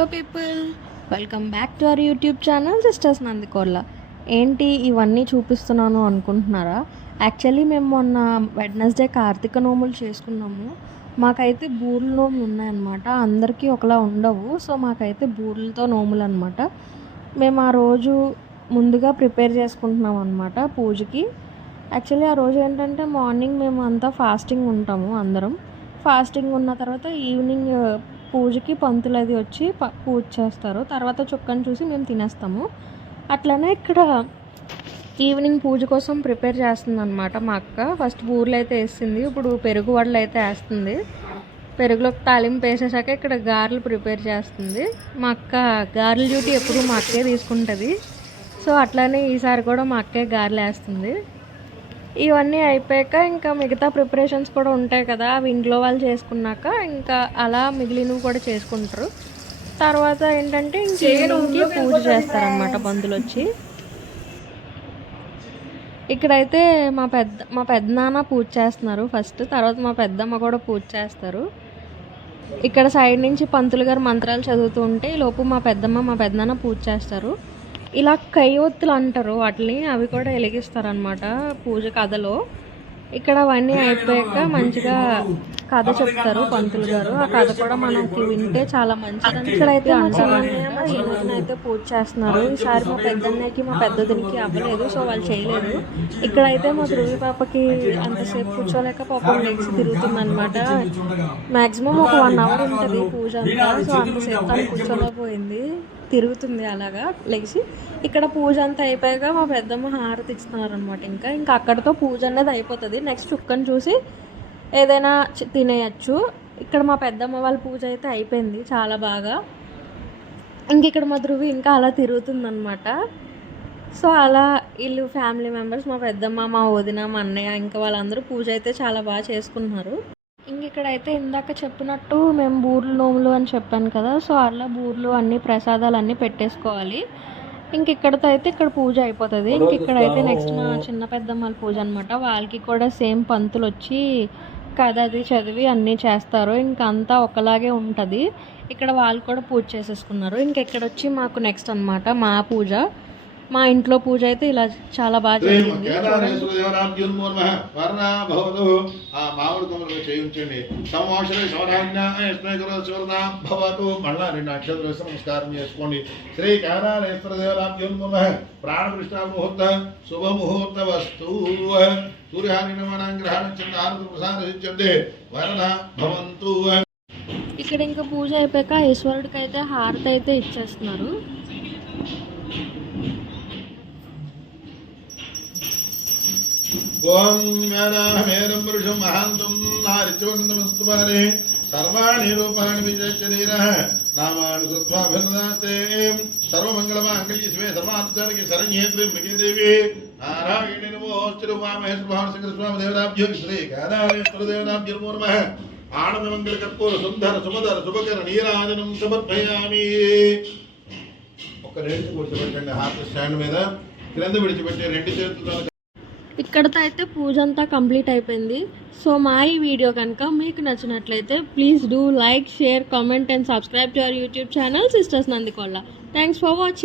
Hello people, welcome back to our YouTube channel sisters Nandikorla. ఏంటి ఇవన్నీ చూపిస్తున్నాను అనుకుంటున్నారా? యాక్చువల్లీ మేము మొన్న వెడ్నెస్డే కార్తీక నోములు చేసుకున్నాము. మాకైతే బూరెల నోములు ఉన్నాయన్నమాట. అందరికీ ఒకలా ఉండవు. సో మాకైతే బూరెలతో నోములు అనమాట. మేము ఆ రోజు ముందుగా ప్రిపేర్ చేసుకుంటున్నాం అనమాట పూజకి. యాక్చువల్లీ ఆ రోజు ఏంటంటే మార్నింగ్ మేము అంతా ఫాస్టింగ్ ఉంటాము. అందరం ఫాస్టింగ్ ఉన్న తర్వాత ఈవినింగ్ పూజకి పంతులు అది వచ్చి పూజ చేస్తారు. తర్వాత చుక్కను చూసి మేము తినేస్తాము. అట్లనే ఇక్కడ ఈవినింగ్ పూజ కోసం ప్రిపేర్ చేస్తుంది అనమాట మా అక్క. ఫస్ట్ బూరెలు అయితే వేసింది, ఇప్పుడు పెరుగు వడలు అయితే వేస్తుంది. పెరుగులోకి తాలింపు వేసేసాక ఇక్కడ గారెలు ప్రిపేర్ చేస్తుంది. మా అక్క గారెల డ్యూటీ ఎప్పుడు మా అక్కే తీసుకుంటుంది. సో అట్లానే ఈసారి కూడా మా అక్కే గారెలు వేస్తుంది. ఇవన్నీ అయిపోయాక ఇంకా మిగతా ప్రిపరేషన్స్ కూడా ఉంటాయి కదా, అవి ఇంట్లో వాళ్ళు చేసుకున్నాక ఇంకా అలా మిగిలినవి కూడా చేసుకుంటారు. తర్వాత ఏంటంటే ఇంకేంటి పూజ చేస్తారనమాట పంతులు వచ్చి. ఇక్కడైతే మా పెద్దనాన్న పూజ చేస్తున్నారు ఫస్ట్, తర్వాత మా పెద్దమ్మ కూడా పూజ చేస్తారు. ఇక్కడ సైడ్ నుంచి పంతులు గారు మంత్రాలు చదువుతూ ఉంటే లోపు మా పెద్దమ్మ మా పెద్దనాన్న పూజ చేస్తారు. ఇలా కయ్యొత్తులు అంటారు వాటిని, అవి కూడా వెలిగిస్తారనమాట పూజ కథలో. ఇక్కడ అవన్నీ అయిపోయాక మంచిగా కథ చెప్తారు పంతులు గారు. ఆ కథ కూడా మనకి వింటే చాలా మంచిది. ఇక్కడైతే మా చిన్నయ్య ఈయనైతే పూజ చేస్తున్నారు. ఈసారి మా పెద్దన్నయ్యకి మా పెద్దదినికి అవ్వలేదు, సో వాళ్ళు చేయలేదు. ఇక్కడైతే మా ధృవి పాపకి అంతసేపు కూర్చోలేక పాపం లెగ్స్ తిరుగుతుంది అనమాట. మ్యాక్సిమం ఒక 1 అవర్ ఉంటుంది పూజ అంతా. సో అంతసేపు తను కూర్చోలేకపోయింది, తిరుగుతుంది అలాగా లెగ్సి. ఇక్కడ పూజ అంతా అయిపోయాక మా పెద్దమ్మ హారతి ఇస్తున్నారు అనమాట. ఇంకా అక్కడితో పూజ అనేది అయిపోతుంది. నెక్స్ట్ చుక్కను చూసి ఏదైనా తినేయచ్చు. ఇక్కడ మా పెద్దమ్మ వాళ్ళ పూజ అయితే అయిపోయింది చాలా బాగా. ఇక్కడ మా ధృవి ఇంకా అలా తిరుగుతుందనమాట. సో అలా వీళ్ళు ఫ్యామిలీ మెంబర్స్, మా పెద్దమ్మ, మా వదిన, మా అన్నయ్య, ఇంకా వాళ్ళందరూ పూజ అయితే చాలా బాగా చేసుకున్నారు. ఇక్కడైతే ఇందాక చెప్పినట్టు మేము బూరెలు నోములు అని చెప్పాను కదా, సో అలా బూరెలు అన్ని ప్రసాదాలు అన్నీ పెట్టేసుకోవాలి. ఇక్కడతో అయితే ఇక్కడ పూజ అయిపోతుంది. ఇక్కడైతే నెక్స్ట్ మా చిన్న పెద్దమ్మల పూజ అనమాట. వాళ్ళకి కూడా సేమ్ పంతులు వచ్చి కథ అది చదివి అన్నీ చేస్తారు. అంతా ఒకలాగే ఉంటుంది. ఇక్కడ వాళ్ళు కూడా పూజ చేసేసుకున్నారు. ఇక్కడ వచ్చి మాకు నెక్స్ట్ అనమాట మా పూజ. మా ఇంట్లో పూజ అయితే ఇలా చాలా బాగా జరిగింది. నమస్కారం చేసుకోండి. శ్రీ కేదారేశ్వర దేవరాభ్యున్ముర్మ ప్రాణకృష్ణ ముహూర్త శుభముహూర్త వస్తు సూర్యాని గ్రహణ ప్రసాదించండి వరద భవంతు. ఇక్కడ ఇంకా పూజ అయిపోయాక ఈశ్వరుడికి అయితే హారతి అయితే ఇచ్చేస్తున్నారు. ఓం మేనం పురుషం మహాంతం నారిచోన్నమస్తువారే సర్వాణి రూపాణి విజయశరీర నామాను కృత్వాభిర్దాస్తే సర్వమంగళమాంగళ్య శివే సర్వార్థానికి శరణ్యేంద్రి మృగేదేవి నారాయణి నమోస్తు మహేశ్వర స్వామి దేవతాభ్యో శ్రీ కేదారేశ్వర దేవతాభ్యో నమః. ఆనందమంగళ కర్పూర సుందర సుమధర శుభకర నీరాజనం సమర్పయామి. ఒక రెండు కూర్చోబెట్టండి హార్ట్ స్టాండ్ మీద, క్రింద విడిచిపెట్టి 2 చేతులతో. ఇక్కడతో అయితే పూజ అంతా కంప్లీట్ అయిపోయింది. సో మా ఈ వీడియో కనుక మీకు నచ్చినట్లయితే please do like, share, comment and subscribe to our YouTube channel sisters Nandikorla. Thanks for watching.